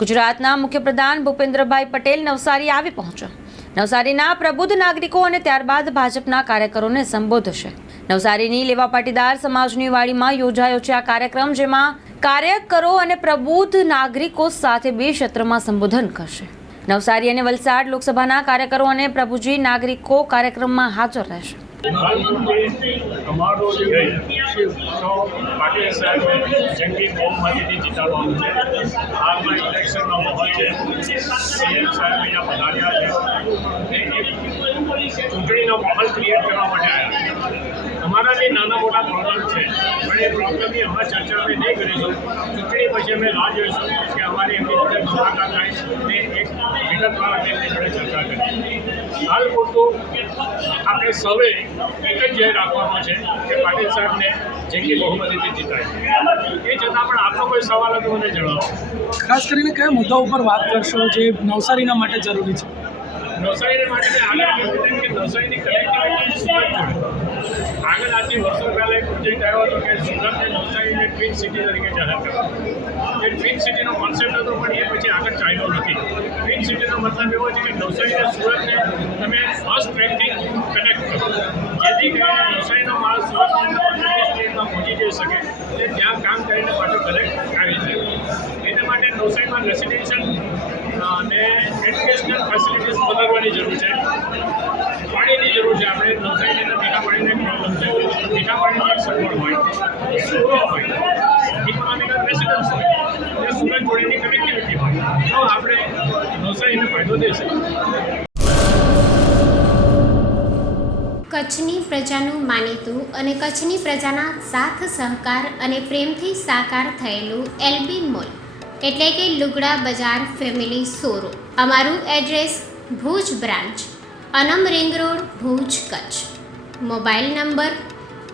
ગુજરાતના મુખ્યપ્રધાન ભૂપેન્દ્રભાઈ પટેલ નવસારી આવી પહોંચ્યા. નવસારીના પ્રબુદ્ધ નાગરિકો અને ત્યારબાદ ભાજપના કાર્યકરોને સંબોધશે. નવસારીની લેવા પાટીદાર સમાજની વાડીમાં યોજાયો છે આ કાર્યક્રમ, જેમાં કાર્યકરો અને પ્રબુદ્ધ નાગરિકો સાથે બે ક્ષેત્રમાં સંબોધન કરશે. નવસારી અને વલસાડ લોકસભાના કાર્યકરો અને પ્રભુજી નાગરિકો કાર્યક્રમમાં હાજર રહેશે. અમારો જે તો પાટીલ સાહેબને જંગી બહુમતીથી જીતાડવાનું છે હાલમાં ઇલેક્શનનો માહોલ છે સીએમ સાહેબ અહીંયા પધાર્યા છે ને એક ચૂંટણીનો માહોલ ક્રિએટ કરવા માટે આવ્યા અમારા જે નાના મોટા પ્રોબ્લેમ છે પણ એ પ્રોબ્લેમની હમણાં ચર્ચા અમે નહીં કરીશું ચૂંટણી પછી અમે રાહ જોઈશું કે અમારી એમની જોડે મુલાકાત થાય ને એક વિગતવાર અમે એમની જોડે ચર્ચા કરી. હાલ પૂરતું આપણે સૌએ એક જ ધ્યેય રાખવાનો છે કે પાટીલ સાહેબને જેટલી બહુમતીથી જીતાય. એ છતાં પણ આપનો કોઈ સવાલ હતો મને જણાવો. ખાસ કરીને કયા મુદ્દા ઉપર વાત કરશો જે નવસારીના માટે જરૂરી છે? નવસારી માટે આગળ નવસારીની જોડે આગળ આજથી વર્ષો પહેલાં એક પ્રોજેક્ટ આવ્યો હતો કે સુરતને નવસારીને ટ્વીન સિટી તરીકે જાહેર કરવા એ ટ્વીન સિટીનો કોન્સેપ્ટ હતો, પણ એ પછી આગળ ચાલ્યો નથી. ટ્વીન સિટીનો મતલબ એવો છે કે નવસારીને સુરતને તમે ફર્સ્ટ ટ્રેનથી કનેક્ટ કરો. જેથી કરીને નવસારીનો માલ સુરતની અંદર સ્ટેટમાં પહોંચી જઈ શકે અને ત્યાં કામ કરીને પાછો કનેક્ટ આવી જાય એના માટે નવસારીમાં રેસિડેન્શિયલ અને એજ્યુકેશનલ ફેસિલિટીઝ વધારવાની જરૂર છે પાણીની જરૂર છે આપણે નવસારીની અંદર મીઠા પાણીનો એક પ્રોબ્લેમ છે કચ્છની પ્રજાનું માનીતું અને કચ્છની પ્રજાના સાથ, સહકાર અને પ્રેમથી સાકાર થયેલું એલબી મોલ, એટલે કે લુગડા બજાર ફેમિલી સોરો અમારું એડ્રેસ ભુજ બ્રાન્ચ, અનમ ring road, Bhuj Kutch. Mobile number